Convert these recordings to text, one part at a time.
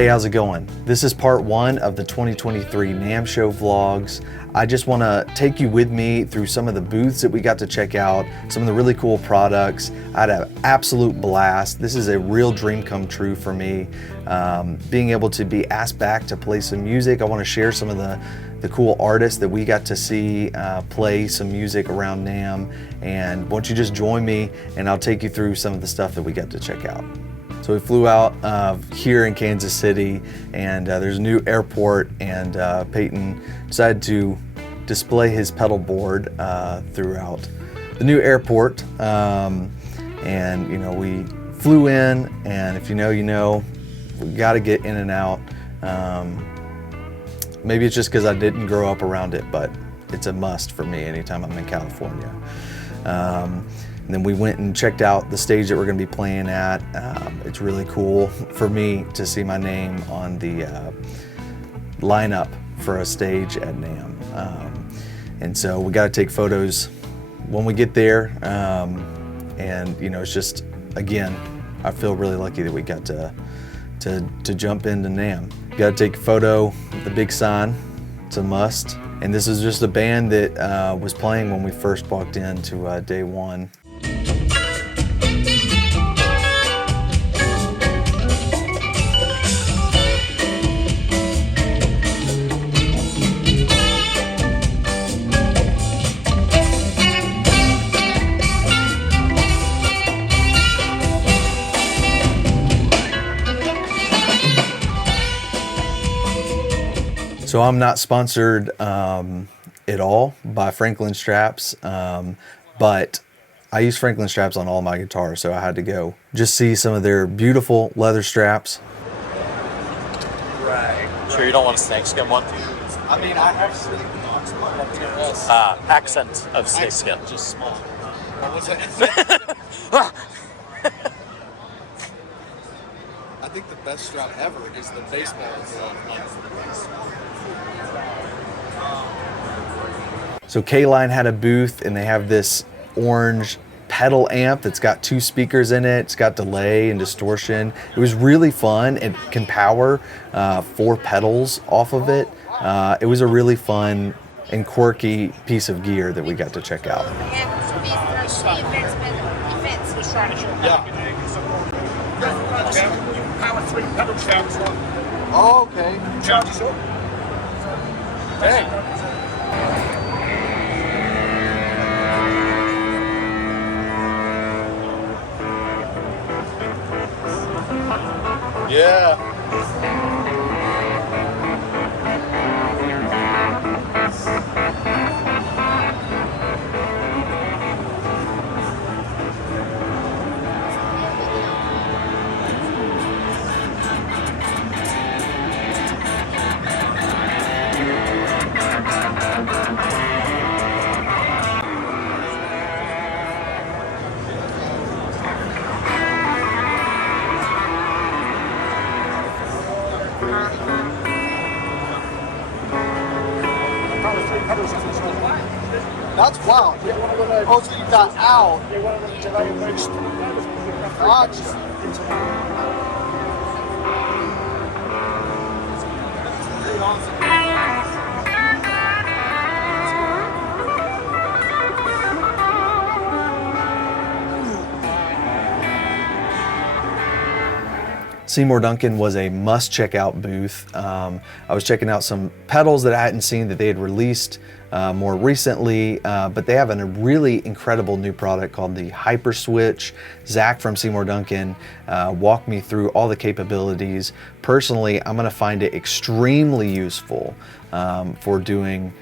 Hey, how's it going? This is part one of the 2023 NAMM show vlogs. I just want to take you with me through some of the booths that we got to check out, some of the really cool products. I had an absolute blast. This is a real dream come true for me. Being able to be asked back to play some music. I want to share some of the cool artists that we got to see play some music around NAMM. And why don't you just join me and I'll take you through some of the stuff that we got to check out. So we flew out here in Kansas City, and there's a new airport, and Peyton decided to display his pedal board throughout the new airport. And you know, we flew in, and if you know, you know, we got to get in and out. Maybe it's just because I didn't grow up around it, but it's a must for me anytime I'm in California. And then we went and checked out the stage that we're going to be playing at. It's really cool for me to see my name on the lineup for a stage at NAMM. And so we got to take photos when we get there. And you know, it's just, again, I feel really lucky that we got to jump into NAMM. Got to take a photo with the big sign. It's a must. And this is just a band that was playing when we first walked into day one. So I'm not sponsored at all by Franklin straps, but I use Franklin straps on all my guitars, so I had to go just see some of their beautiful leather straps. Right. Sure you don't want a snakeskin one? I mean, I actually accent of snakeskin. Just small. What's that? I think the best strap ever is the baseball one. So Caline had a booth, and they have this orange pedal amp that's got 2 speakers in it. It's got delay and distortion. It was really fun. It can power 4 pedals off of it. It was a really fun and quirky piece of gear that we got to check out. Power 3 pedal shafts on. Oh, okay. Charges up. Hey. Yeah. That's wild. Oh, so you got out. Gotcha. Seymour Duncan was a must check out booth. I was checking out some pedals that I hadn't seen that they had released more recently, but they have a really incredible new product called the Hyper Switch. Zach from Seymour Duncan walked me through all the capabilities. Personally, I'm gonna find it extremely useful for doing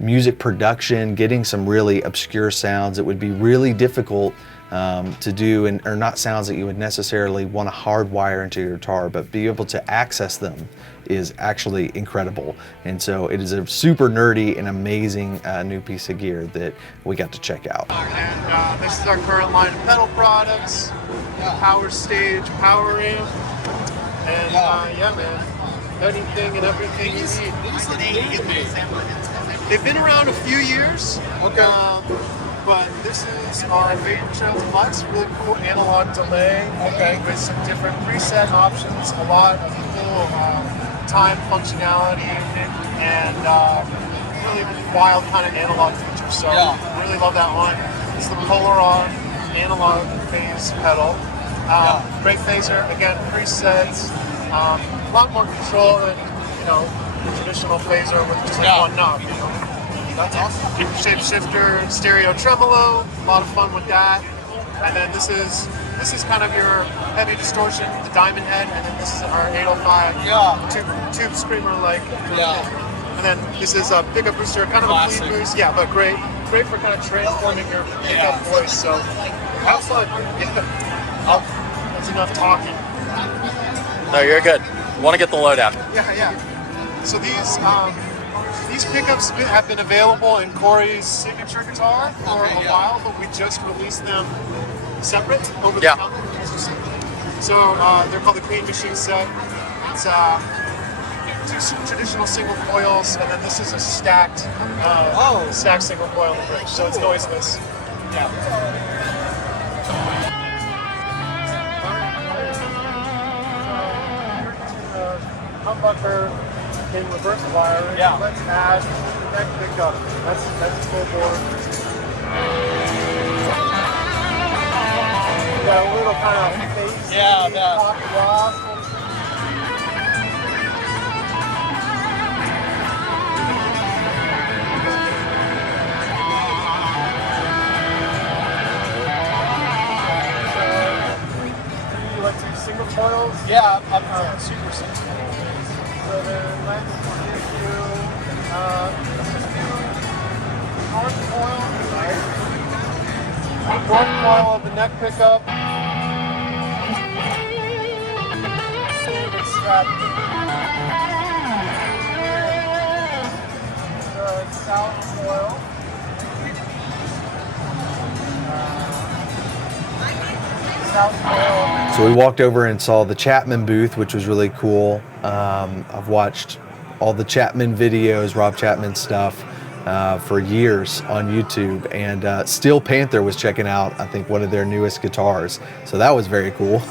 music production, getting some really obscure sounds that would be really difficult to do, and are not sounds that you would necessarily want to hardwire into your guitar, but be able to access them is actually incredible. And so it is a super nerdy and amazing new piece of gear that we got to check out. And this is our current line of pedal products, power stage, power amp, and yeah man, anything and everything you need. They've been around a few years. Okay. But this is our favorite Trail Deluxe, really cool analog delay, with some different preset options, a lot of full cool time functionality and really wild kind of analog features. So really love that one. It's the Polaron analog phase pedal. Great phaser, again, presets, a lot more control than, you know, traditional phaser with just like one knob, you know. That's awesome. Shapeshifter, stereo tremolo, a lot of fun with that. And then this is kind of your heavy distortion, the Diamond Head, and then this is our 805 tube screamer like. And then this is a pickup booster, kind of a clean boost, but great for kind of transforming your pickup voice. So have fun. That's enough talking. No, you're good. Want to get the lowdown. So these pickups have been available in Corey's signature guitar for a while, but we just released them separate over the counter. So they're called the Clean Machine Set. It's two traditional single coils, and then this is a stacked single coil bridge, so it's noiseless. Humbucker in reverse wiring. Let's add the neck pickup. That's full board. Got a little kind of face. Pocket wasp. Let's do single coils. I'm super sensitive. So then let's do one coil of the neck pickup. Strap. The south coil. So we walked over and saw the Chapman booth, which was really cool. I've watched all the Chapman videos, Rob Chapman stuff, for years on YouTube, and Steel Panther was checking out, I think, one of their newest guitars. So that was very cool.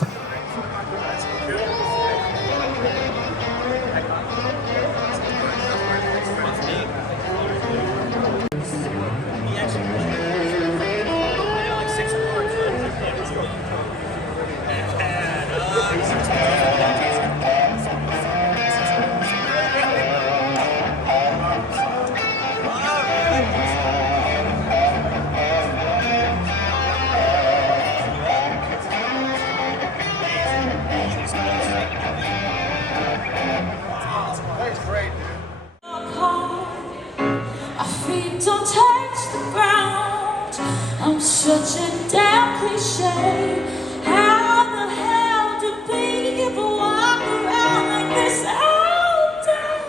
Such a damn cliche. How the hell do people walk around like this all day?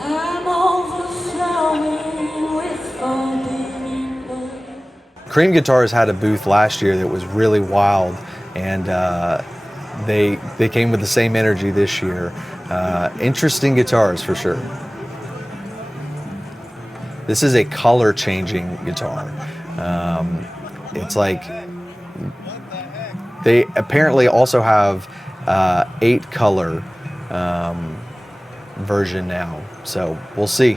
I'm overflowing with forbidden love. Cream Guitars had a booth last year that was really wild, and they came with the same energy this year. Interesting guitars for sure. This is a color changing guitar. It's like they apparently also have 8 color version now, so we'll see.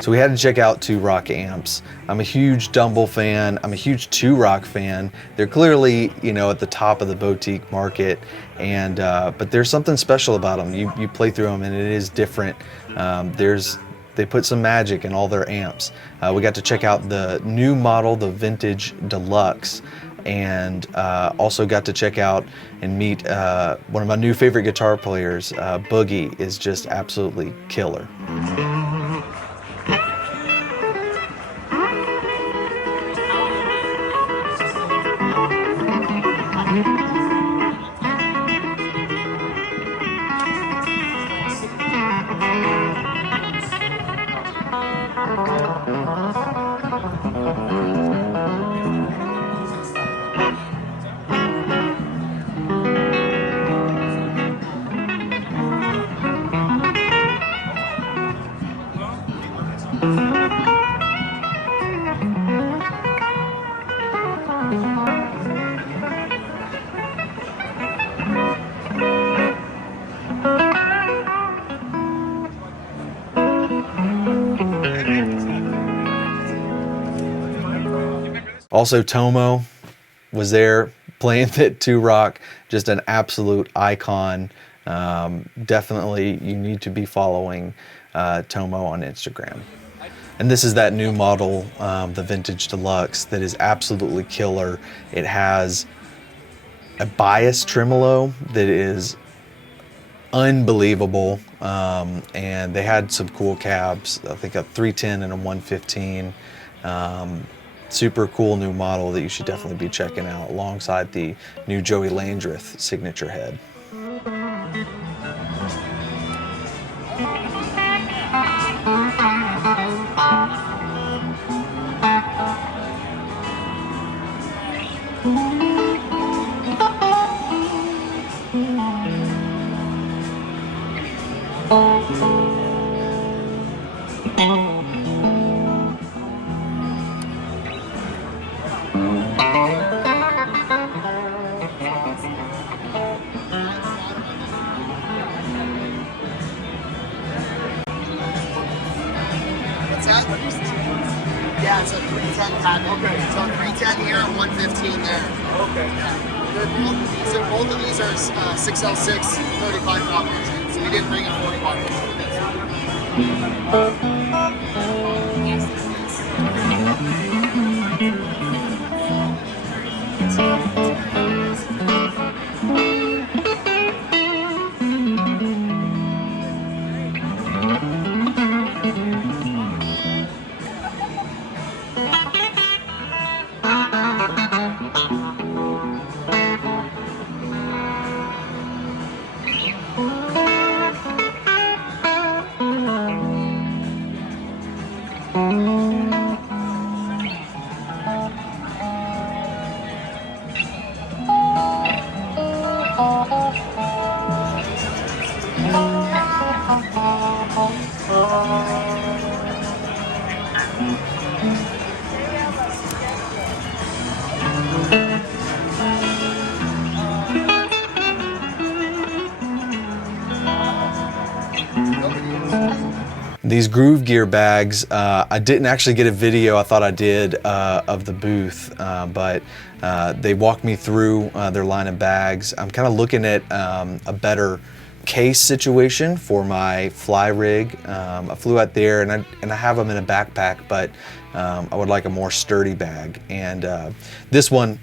So we had to check out 2-Rock amps. I'm a huge Dumble fan. I'm a huge 2-Rock fan. They're clearly, you know, at the top of the boutique market, and but there's something special about them. You play through them and it is different. They put some magic in all their amps. We got to check out the new model, the Vintage Deluxe, and also got to check out and meet one of my new favorite guitar players. Boogie is just absolutely killer. Also, Tomo was there playing Fit 2 Rock, just an absolute icon. Definitely, you need to be following Tomo on Instagram. And this is that new model, the Vintage Deluxe, that is absolutely killer. It has a bias tremolo that is unbelievable, and they had some cool cabs. I think a 310 and a 115. Super cool new model that you should definitely be checking out alongside the new Joey Landreth signature head. What's that? Yeah, it's a 310 pack. Okay. So 310 here and 115 there. Okay. Yeah. Both of these are 6L6 35 poppers. So we didn't bring in 40 poppers. These Gruv Gear bags, I didn't actually get a video, I thought I did, of the booth, but they walked me through their line of bags. I'm kind of looking at a better case situation for my fly rig. I flew out there and I have them in a backpack, but I would like a more sturdy bag. And this one,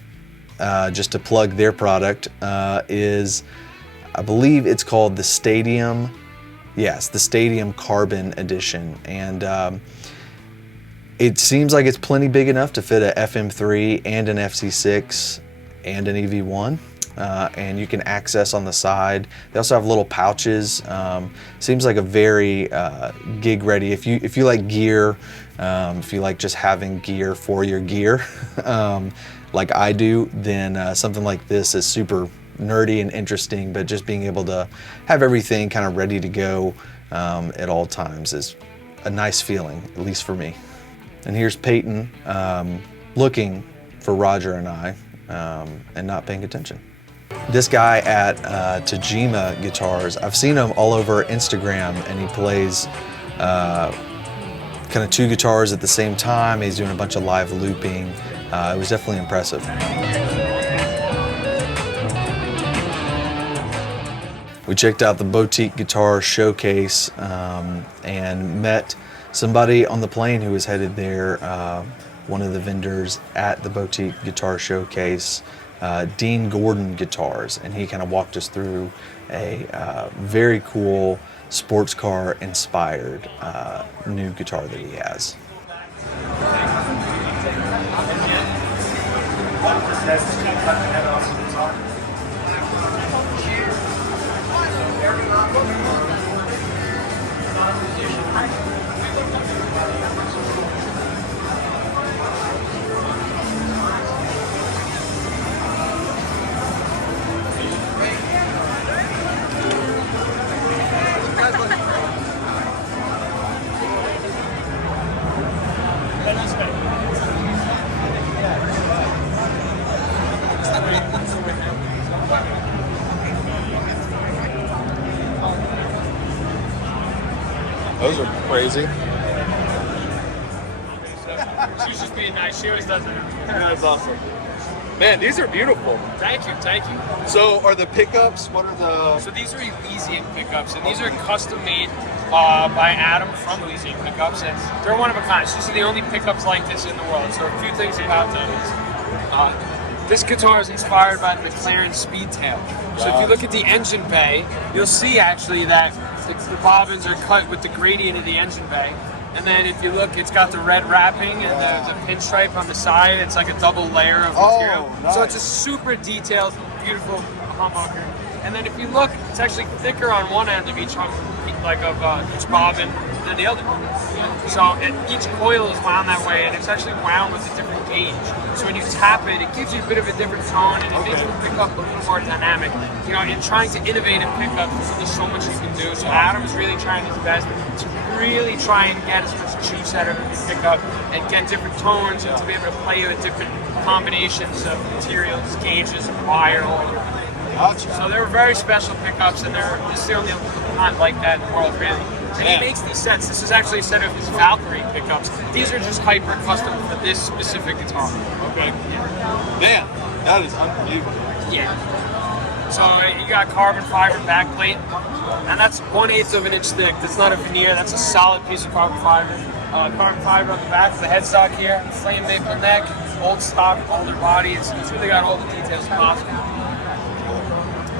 just to plug their product, is, I believe it's called the Stadium. Yes, the Stadium Carbon Edition, and it seems like it's plenty big enough to fit a FM3 and an FC6 and an EV1, and you can access on the side. They also have little pouches. Seems like a very gig ready. If you like gear, if you like just having gear for your gear, like I do, then something like this is super nerdy and interesting, but just being able to have everything kind of ready to go at all times is a nice feeling, at least for me. And here's Peyton looking for Roger and I and not paying attention. This guy at Tagima Guitars, I've seen him all over Instagram, and he plays kind of two guitars at the same time. He's doing a bunch of live looping. It was definitely impressive. We checked out the Boutique Guitar Showcase and met somebody on the plane who was headed there, one of the vendors at the Boutique Guitar Showcase, Dean Gordon Guitars, and he kind of walked us through a very cool sports car inspired new guitar that he has. Those are crazy. She's just being nice. She always does that. That's awesome. Man, these are beautiful. Thank you, thank you. So are the pickups, what are the... So these are Elysian pickups, and these are custom made by Adam from Elysian Pickups, and they're one of a kind. So these are the only pickups like this in the world. So a few things about them is this guitar is inspired by the McLaren Speedtail. So if you look at the engine bay, you'll see actually that the bobbins are cut with the gradient of the engine bay. And then if you look, it's got the red wrapping and the pinstripe on the side. It's like a double layer of material. Nice. So it's a super detailed, beautiful humbucker. And then if you look, it's actually thicker on one end of each each bobbin than the other. So each coil is wound that way, and it's actually wound with a different gauge. So when you tap it, it gives you a bit of a different tone, and it makes the pickup a little more dynamic. You know, in trying to innovate in pickup, there's so much you can do. So Adam's really trying his best to really try and get as much juice out of every pickup and get different tones and to be able to play with different combinations of materials, gauges, and wire. Gotcha. So they're very special pickups, and this is the only kind like that in the world, really. And he makes these sets. This is actually a set of his Valkyrie pickups. These are just hyper custom for this specific guitar. Okay. Man, that is unbelievable. Yeah. So you got carbon fiber backplate, and that's 1/8 of an inch thick. That's not a veneer. That's a solid piece of carbon fiber. Carbon fiber on the back, the headstock here, flame maple neck, old stock, older body. It's really got all the details possible.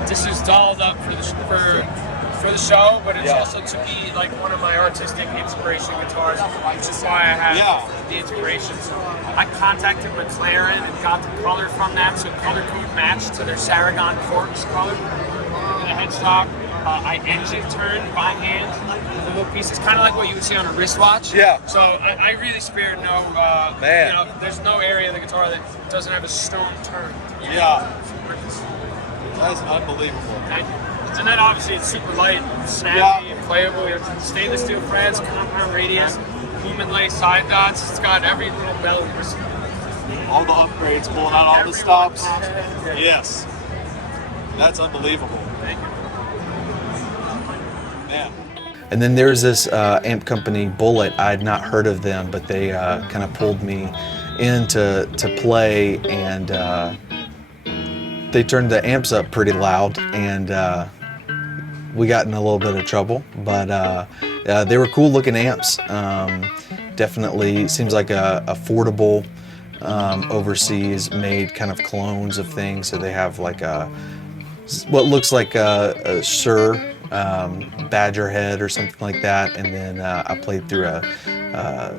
This is dolled up for the show, but it's also to be like one of my artistic inspiration guitars, which is why I have the integration. So I contacted McLaren and got the color from them, so color code matched to their Saragon Corpse color. The headstock, I engine turned by hand the little pieces, kind of like what you would see on a wristwatch. Yeah. So I really spared no. Man. You know, there's no area of the guitar that doesn't have a stone turn. Yeah. That's unbelievable. Thank you. And then obviously it's super light, snappy, and playable. You have stainless steel frets, compound radius, human lace side dots. It's got every little bell and whistle. All the upgrades, pulling out all the stops. Yes. That's unbelievable. Thank you. Man. And then there's this amp company, Bullet. I had not heard of them, but they kind of pulled me in to play, and they turned the amps up pretty loud, and we got in a little bit of trouble. But they were cool looking amps. Definitely seems like a affordable overseas made kind of clones of things. So they have like what looks like a Shure Badger head or something like that, and then I played through a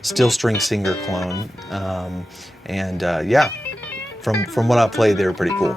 Steel String Singer clone, and yeah, from what I played, they were pretty cool.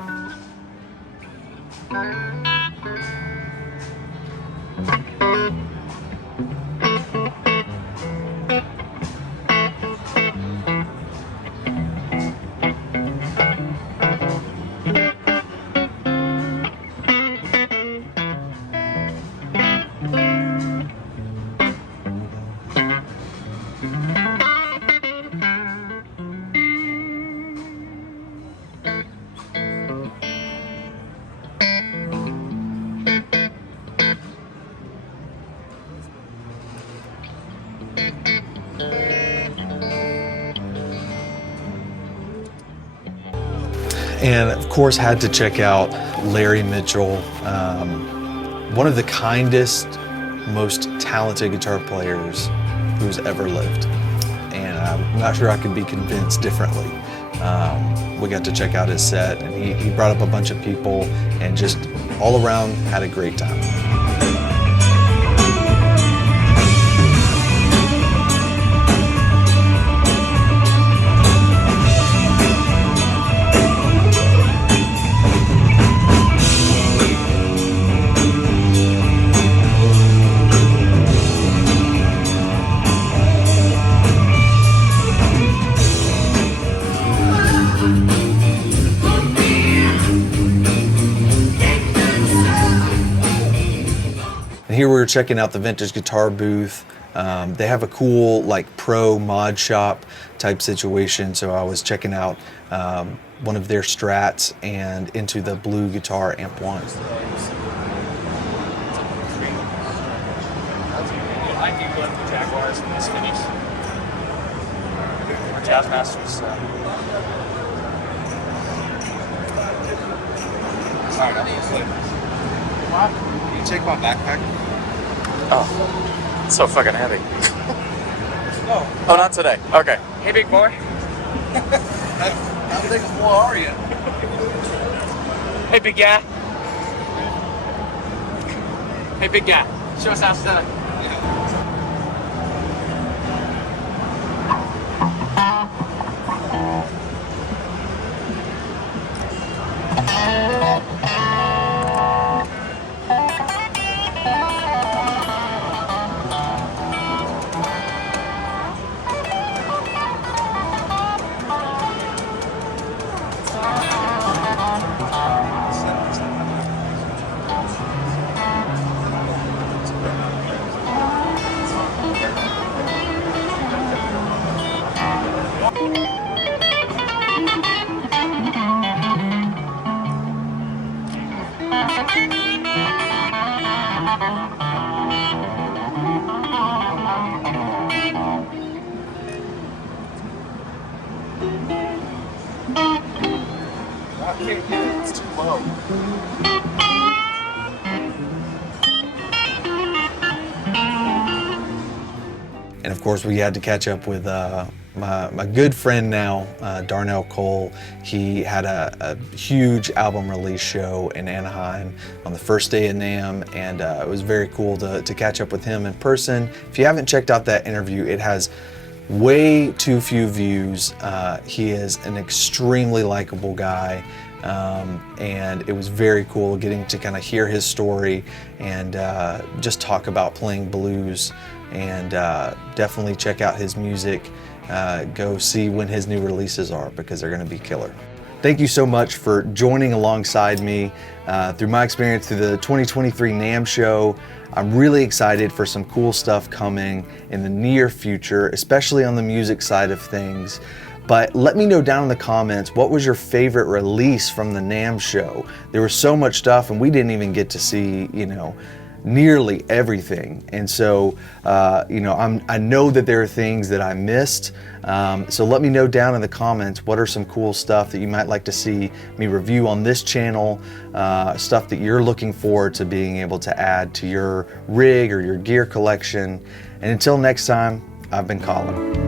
And of course had to check out Larry Mitchell, one of the kindest, most talented guitar players who's ever lived. And I'm not sure I could be convinced differently. We got to check out his set, and he brought up a bunch of people and just all around had a great time. And here we were checking out the vintage guitar booth. They have a cool like pro mod shop type situation. So I was checking out one of their Strats and into the blue guitar Amp 1. I do love the Jaguars in this finish. Or Jazzmasters. Sorry, I'm asleep. Can you take my backpack? Oh, it's so fucking heavy. Oh, not today. Okay. Hey, big boy. How big a boy are you? Hey, big guy. Hey, big guy. Show us how to set it. It's too low. And of course, we had to catch up with my good friend now, Darnell Cole. He had a huge album release show in Anaheim on the first day of NAMM, and it was very cool to catch up with him in person. If you haven't checked out that interview, it has way too few views. He is an extremely likable guy. And it was very cool getting to kind of hear his story and just talk about playing blues, and definitely check out his music. Go see when his new releases are, because they're going to be killer. Thank you so much for joining alongside me through my experience through the 2023 NAMM show. I'm really excited for some cool stuff coming in the near future, especially on the music side of things. But let me know down in the comments, what was your favorite release from the NAMM show? There was so much stuff, and we didn't even get to see, nearly everything. And so, I know that there are things that I missed. So let me know down in the comments, what are some cool stuff that you might like to see me review on this channel, stuff that you're looking forward to being able to add to your rig or your gear collection. And until next time, I've been Caline.